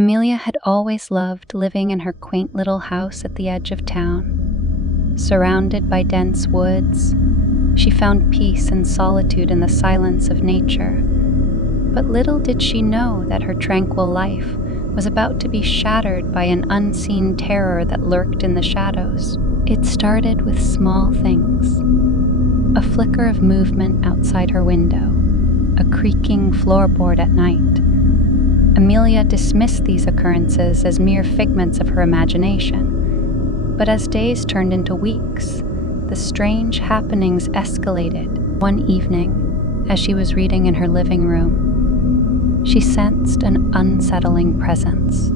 Amelia had always loved living in her quaint little house at the edge of town. Surrounded by dense woods, she found peace and solitude in the silence of nature. But little did she know that her tranquil life was about to be shattered by an unseen terror that lurked in the shadows. It started with small things. A flicker of movement outside her window, a creaking floorboard at night. Amelia dismissed these occurrences as mere figments of her imagination. But as days turned into weeks, the strange happenings escalated. One evening, as she was reading in her living room, she sensed an unsettling presence.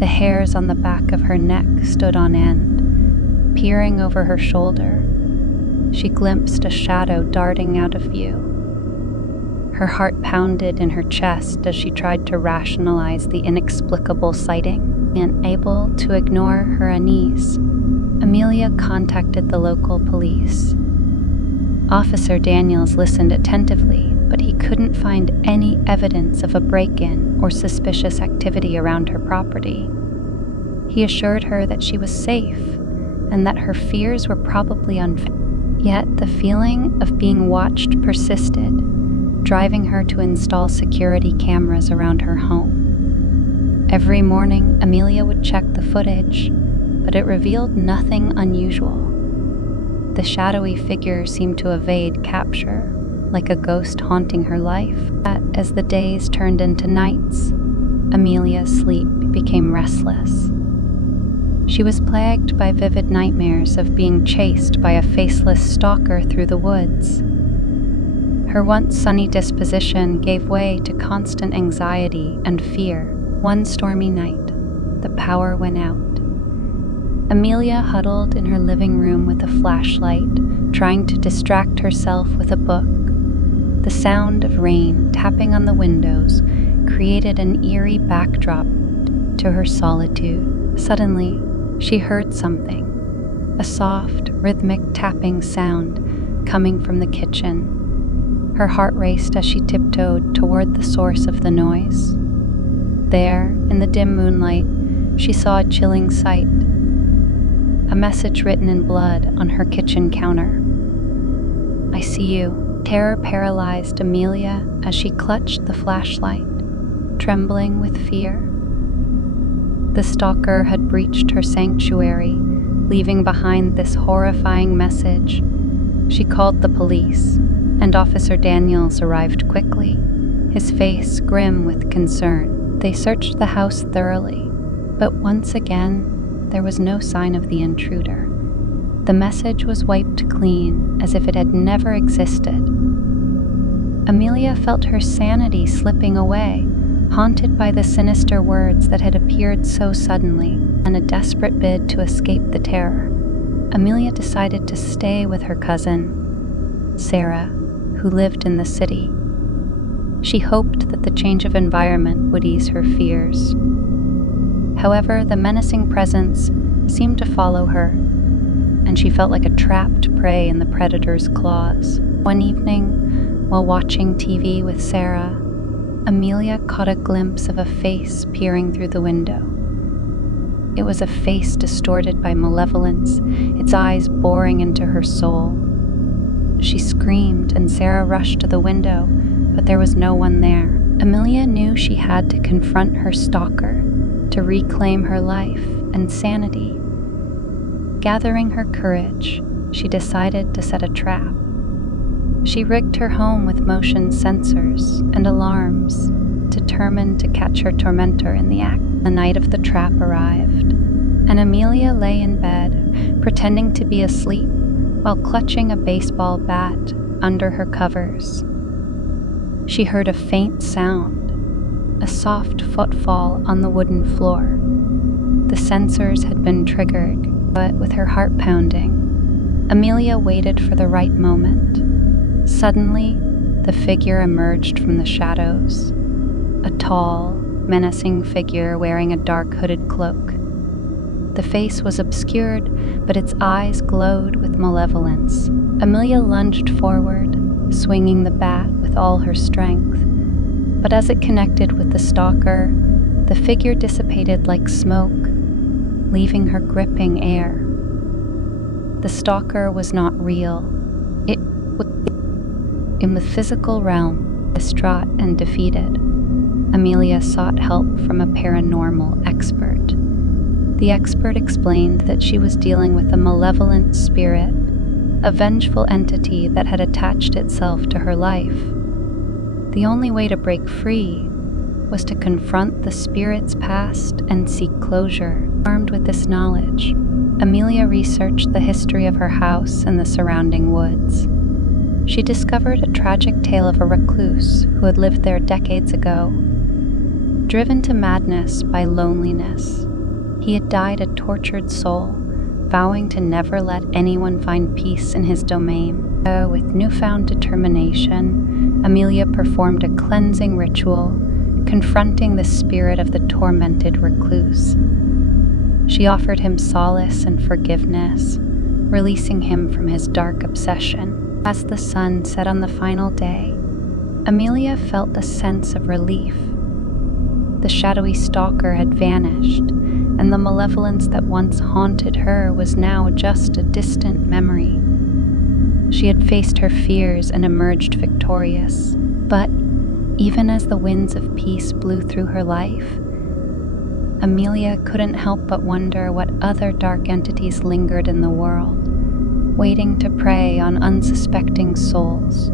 The hairs on the back of her neck stood on end. Peering over her shoulder, she glimpsed a shadow darting out of view. Her heart pounded in her chest as she tried to rationalize the inexplicable sighting. Unable to ignore her unease, Amelia contacted the local police. Officer Daniels listened attentively, but he couldn't find any evidence of a break-in or suspicious activity around her property. He assured her that she was safe and that her fears were probably unfounded. Yet the feeling of being watched persisted, driving her to install security cameras around her home. Every morning, Amelia would check the footage, but it revealed nothing unusual. The shadowy figure seemed to evade capture, like a ghost haunting her life. But as the days turned into nights, Amelia's sleep became restless. She was plagued by vivid nightmares of being chased by a faceless stalker through the woods. Her once sunny disposition gave way to constant anxiety and fear. One stormy night, the power went out. Amelia huddled in her living room with a flashlight, trying to distract herself with a book. The sound of rain tapping on the windows created an eerie backdrop to her solitude. Suddenly, she heard something, a soft, rhythmic tapping sound coming from the kitchen. Her heart raced as she tiptoed toward the source of the noise. There, in the dim moonlight, she saw a chilling sight. A message written in blood on her kitchen counter. "I see you." Terror paralyzed Amelia as she clutched the flashlight, trembling with fear. The stalker had breached her sanctuary, leaving behind this horrifying message. She called the police, and Officer Daniels arrived quickly, his face grim with concern. They searched the house thoroughly, but once again, there was no sign of the intruder. The message was wiped clean, as if it had never existed. Amelia felt her sanity slipping away, haunted by the sinister words that had appeared so suddenly. In a desperate bid to escape the terror, Amelia decided to stay with her cousin, Sarah, who lived in the city. She hoped that the change of environment would ease her fears. However, the menacing presence seemed to follow her, and she felt like a trapped prey in the predator's claws. One evening, while watching TV with Sarah, Amelia caught a glimpse of a face peering through the window. It was a face distorted by malevolence, its eyes boring into her soul. She screamed, and Sarah rushed to the window, but there was no one there. Amelia knew she had to confront her stalker to reclaim her life and sanity. Gathering her courage, she decided to set a trap. She rigged her home with motion sensors and alarms, determined to catch her tormentor in the act. The night of the trap arrived, and Amelia lay in bed, pretending to be asleep while clutching a baseball bat under her covers. She heard a faint sound, a soft footfall on the wooden floor. The sensors had been triggered, but with her heart pounding, Amelia waited for the right moment. Suddenly, the figure emerged from the shadows, a tall, menacing figure wearing a dark hooded cloak. The face was obscured, but its eyes glowed with malevolence. Amelia lunged forward, swinging the bat with all her strength. But as it connected with the stalker, the figure dissipated like smoke, leaving her gripping air. The stalker was not real. It was in the physical realm, distraught and defeated. Amelia sought help from a paranormal expert. The expert explained that she was dealing with a malevolent spirit, a vengeful entity that had attached itself to her life. The only way to break free was to confront the spirit's past and seek closure. Armed with this knowledge, Amelia researched the history of her house and the surrounding woods. She discovered a tragic tale of a recluse who had lived there decades ago. Driven to madness by loneliness, he had died a tortured soul, vowing to never let anyone find peace in his domain. With newfound determination, Amelia performed a cleansing ritual, confronting the spirit of the tormented recluse. She offered him solace and forgiveness, releasing him from his dark obsession. As the sun set on the final day, Amelia felt a sense of relief. The shadowy stalker had vanished, and the malevolence that once haunted her was now just a distant memory. She had faced her fears and emerged victorious, but even as the winds of peace blew through her life, Amelia couldn't help but wonder what other dark entities lingered in the world, waiting to prey on unsuspecting souls.